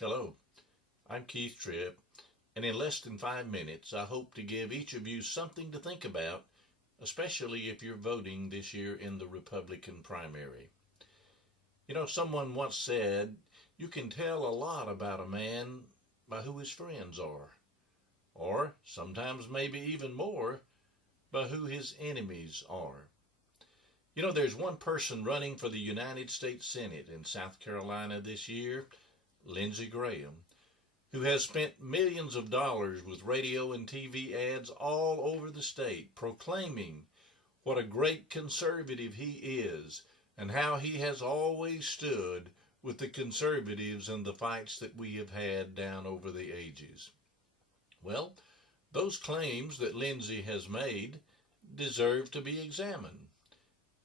Hello, I'm Keith Tripp, and in less than 5 minutes, I hope to give each of you something to think about, especially if you're voting this year in the Republican primary. You know, someone once said, you can tell a lot about a man by who his friends are, or sometimes maybe even more by who his enemies are. You know, there's one person running for the United States Senate in South Carolina this year, Lindsey Graham, who has spent millions of dollars with radio and TV ads all over the state proclaiming what a great conservative he is and how he has always stood with the conservatives in the fights that we have had down over the ages. Well, those claims that Lindsey has made deserve to be examined,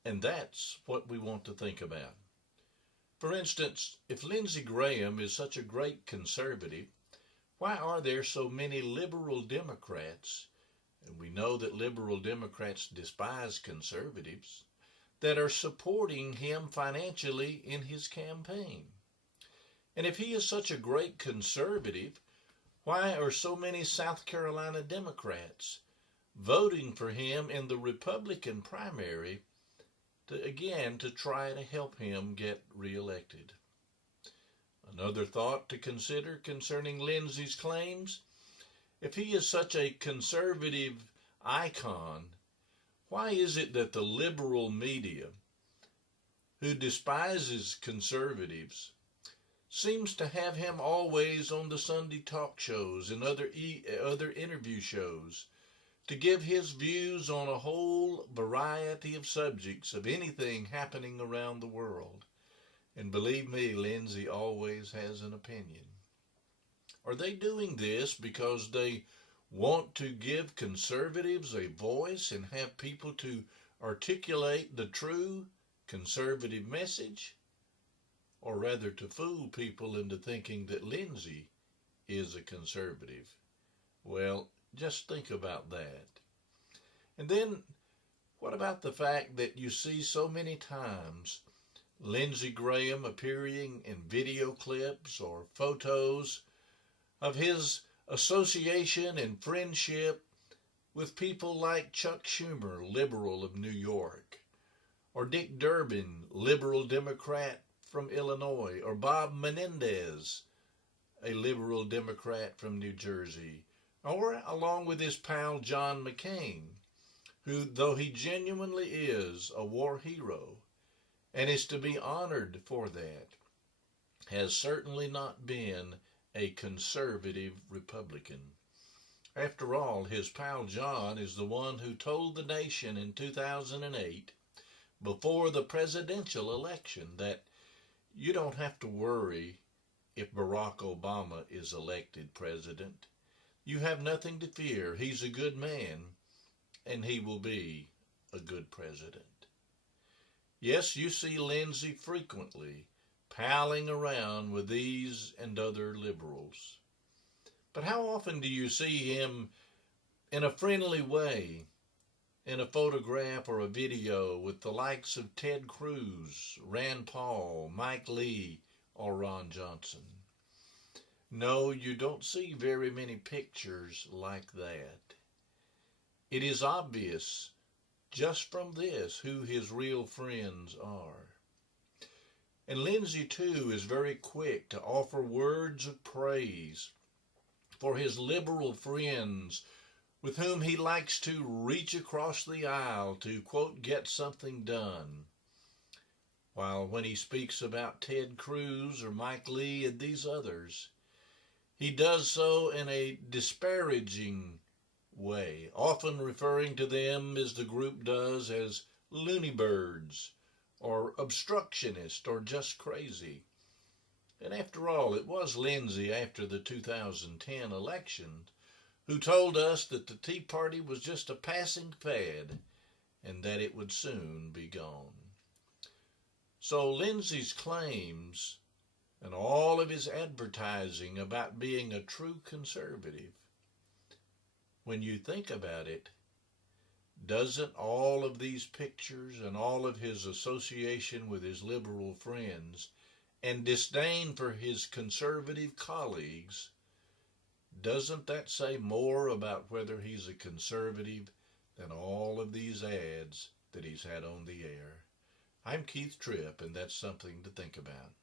and that's what we want to think about. For instance, if Lindsey Graham is such a great conservative, why are there so many liberal Democrats, and we know that liberal Democrats despise conservatives, that are supporting him financially in his campaign? And if he is such a great conservative, why are so many South Carolina Democrats voting for him in the Republican primary to try to help him get reelected? Another thought to consider concerning Lindsey's claims: if he is such a conservative icon, why is it that the liberal media, who despises conservatives, seems to have him always on the Sunday talk shows and other interview shows to give his views on a whole variety of subjects of anything happening around the world? And believe me, Lindsey always has an opinion. Are they doing this because they want to give conservatives a voice and have people to articulate the true conservative message? Or rather to fool people into thinking that Lindsey is a conservative? Well, just think about that. And then, what about the fact that you see so many times Lindsey Graham appearing in video clips or photos of his association and friendship with people like Chuck Schumer, liberal of New York, or Dick Durbin, liberal Democrat from Illinois, or Bob Menendez, a liberal Democrat from New Jersey, or along with his pal John McCain, who, though he genuinely is a war hero and is to be honored for that, has certainly not been a conservative Republican. After all, his pal John is the one who told the nation in 2008, before the presidential election, that you don't have to worry if Barack Obama is elected president. You have nothing to fear. He's a good man, and he will be a good president. Yes, you see Lindsey frequently palling around with these and other liberals. But how often do you see him in a friendly way in a photograph or a video with the likes of Ted Cruz, Rand Paul, Mike Lee, or Ron Johnson? No, you don't see very many pictures like that. It is obvious just from this who his real friends are. And Lindsey, too, is very quick to offer words of praise for his liberal friends with whom he likes to reach across the aisle to, quote, get something done. While when he speaks about Ted Cruz or Mike Lee and these others, he does so in a disparaging way, often referring to them, as the group does, as loony birds or obstructionist or just crazy. And after all, it was Lindsey, after the 2010 election, who told us that the Tea Party was just a passing fad and that it would soon be gone. So Lindsey's claims and all of his advertising about being a true conservative, when you think about it, doesn't all of these pictures and all of his association with his liberal friends and disdain for his conservative colleagues, doesn't that say more about whether he's a conservative than all of these ads that he's had on the air? I'm Keith Tripp, and that's something to think about.